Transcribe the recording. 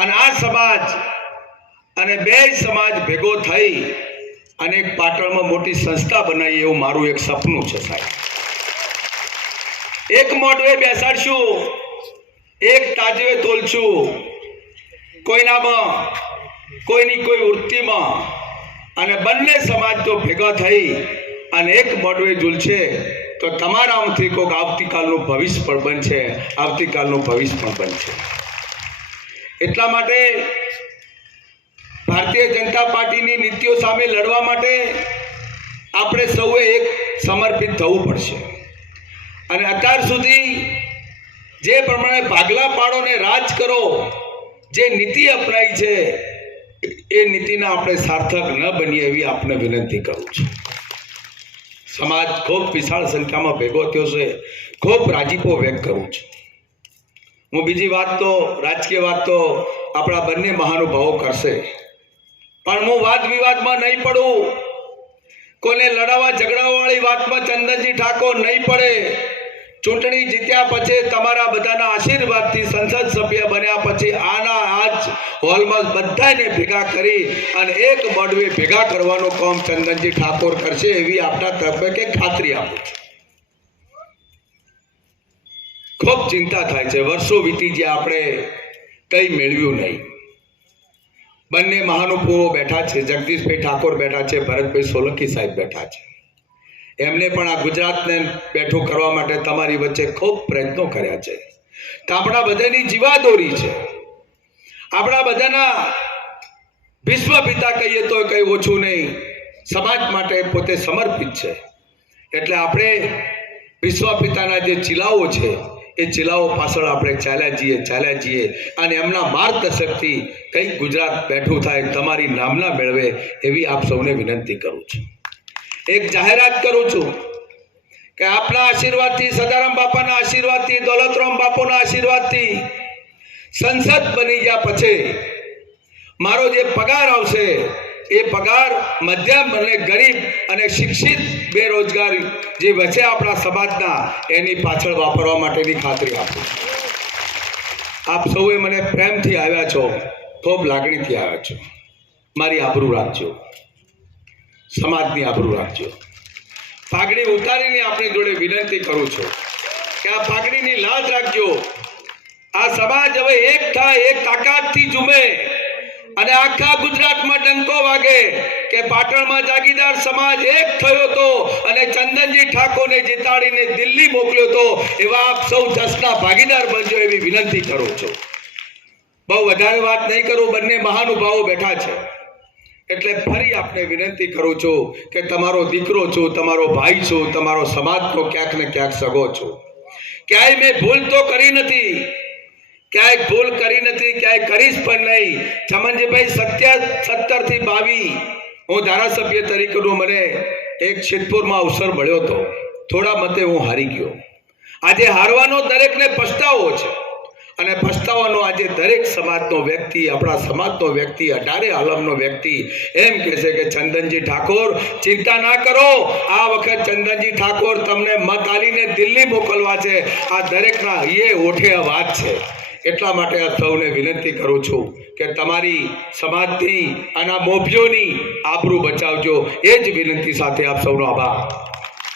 અને આ સમાજ અને બે સમાજ ભેગો થઈ અને એક પાટણમાં મોટી સંસ્થા બનાવી એવું મારું એક સપનું છે સાહેબ. એક મોઢવે બેસાડશું, એક તાજવે તોલશું. કોઈનામાં, કોઈની કોઈ વૃત્તિમાં અને બંને સમાજ તો ભેગા થઈ અને એક મોઢવે ઝૂલશે તો તમારામાંથી કોઈક આવતીકાલનું ભવિષ્ય પણ બનશે, આવતીકાલનું ભવિષ્ય પણ બનશે. એટલા માટે ભારતીય જનતા પાર્ટીની નીતિઓ સામે લડવા માટે આપણે સૌએ એક સમર્પિત થવું પડશે. અને અત્યાર સુધી જે પ્રમાણે ભાગલા પાડોને રાજ કરો, જે નીતિ અપનાવી છે, એ નીતિના આપણે સાર્થક ન બનીએ એવી આપને વિનંતી કરું છું. સમાજ ખૂબ વિશાળ સંખ્યામાં ભેગો થયો છે. ખૂબ રાજીપો વ્યક્ત કરું છું. હું બીજી વાત તો, રાજકીય વાત તો આપણા બંને મહાનુભાવો કરશે. પણ હું વાદ વિવાદમાં નહીં પડું. કોને લડાવા ઝઘડાવાળી વાતમાં ચંદનજી ઠાકોર નહીં પડે. ચૂંટણી જીત્યા પછી તમારા બધાના આશીર્વાદથી સંસદ સભ્ય બન્યા પછી આના આજ હોલમાં બધાને ભેગા કરી અને એક મોડવે ભેગા કરવાનું કામ ચંદનજી ઠાકોર કરશે એવી આપના કે ખાતરી આપું છું. ખૂબ ચિંતા થાય છે. વર્ષો વીતી ગયા, આપણે કંઈ મેળવ્યું નહીં. બંને મહાનુભાવો બેઠા છે. જગદીશભાઈ ઠાકોર બેઠા છે, ભરતભાઈ સોલંકી સાહેબ બેઠા છે. એમને પણ આ ગુજરાતને બેઠું કરવા માટે તમારી વચ્ચે ખૂબ પ્રયત્નો કર્યા છે. તો આપણા બધાની જીવાદોરી છે. આપણા બધાના વિશ્વ પિતા કહીએ તો કંઈ ઓછું નહીં. સમાજ માટે પોતે સમર્પિત છે. એટલે આપણે વિશ્વ પિતાના જે ચિલાઓ છે એ ચિલાઓ પાછળ આપણે ચાલ્યા જઈએ ચાલ્યા જઈએ અને એમના માર્ગદર્શકથી કંઈક ગુજરાત બેઠું થાય, તમારી નામના મેળવે એવી આપ સૌને વિનંતી કરું છું. એક જાહેરાત કરું છું કે આપના આશીર્વાદથી, સદારામ બાપાના આશીર્વાદથી, દોલતરામ બાપુના આશીર્વાદથી સંસદ બની ગયા પછી મારો જે પગાર આવશે એ પગાર મધ્યમ અને ગરીબ અને શિક્ષિત બેરોજગાર જે વચ્ચે આપણા સમાજના, એની પાછળ વાપરવા માટેની ખાતરી આપી. આપ સૌએ મને પ્રેમથી આવ્યા છો, ખૂબ લાગણીથી આવ્યા છો. મારી આબરૂ રાખજો. સમાજની આબરૂ રાખજો. પાઘડી ઉતારીને આપણી જોડે વિનંતી કરું છું કે આ પાઘડીની લાજ રાખજો. આ સમાજ હવે એક થાય, એક તાકાતથી ઝૂમે. અને આખા ગુજરાતમાં ડંકો વાગે કે પાટણમાં જાગીદાર સમાજ એક થયો તો અને ચંદનજી ઠાકોરને જીતાડીને દિલ્હી મોકલ્યો તો, એવા આપ સૌ જસના ભાગીદાર બનજો એવી વિનંતી કરું છું. બહુ વધારે વાત નહીં કરું, બંને મહાનુભાવો બેઠા છે. એટલે ફરી આપને વિનંતી કરું છું કે તમારો દીકરો છું, તમારો ભાઈ છું, તમારો સમાજનો ક્યાંક ને ક્યાંક સગો છું. ક્યાંય મેં ભૂલ તો કરી નથી ક્યાંય ભૂલ કરી નથી, ક્યાંય કરીશ પણ નહીં. ચમનજીભાઈ સત્ય સત્તરથી બાવીસ હું ધારાસભ્ય તરીકેનો મને એક છેદપુરમાં અવસર મળ્યો હતો. થોડા મતે હું હારી ગયો. આજે હારવાનો દરેકને પસ્તાવો છે. અને પસ્તાવાનો આજે દરેક સમાજનો વ્યક્તિ, આપણા સમાજનો વ્યક્તિ, અઢારે આલમનો વ્યક્તિ એમ કહે છે કે ચંદનજી ઠાકોર, ચિંતા ના કરો. આ વખત ચંદનજી ઠાકોર તમને મત આલીને દિલ્હી મોકલવા છે. આ દરેકના એ ઓઠે વાત છે. એટલા માટે આપ સૌને વિનંતી કરું છું કે તમારી સમાજની અને મોભીઓની આબરૂ બચાવજો. એ જ વિનંતી સાથે આપ સૌનો આભાર.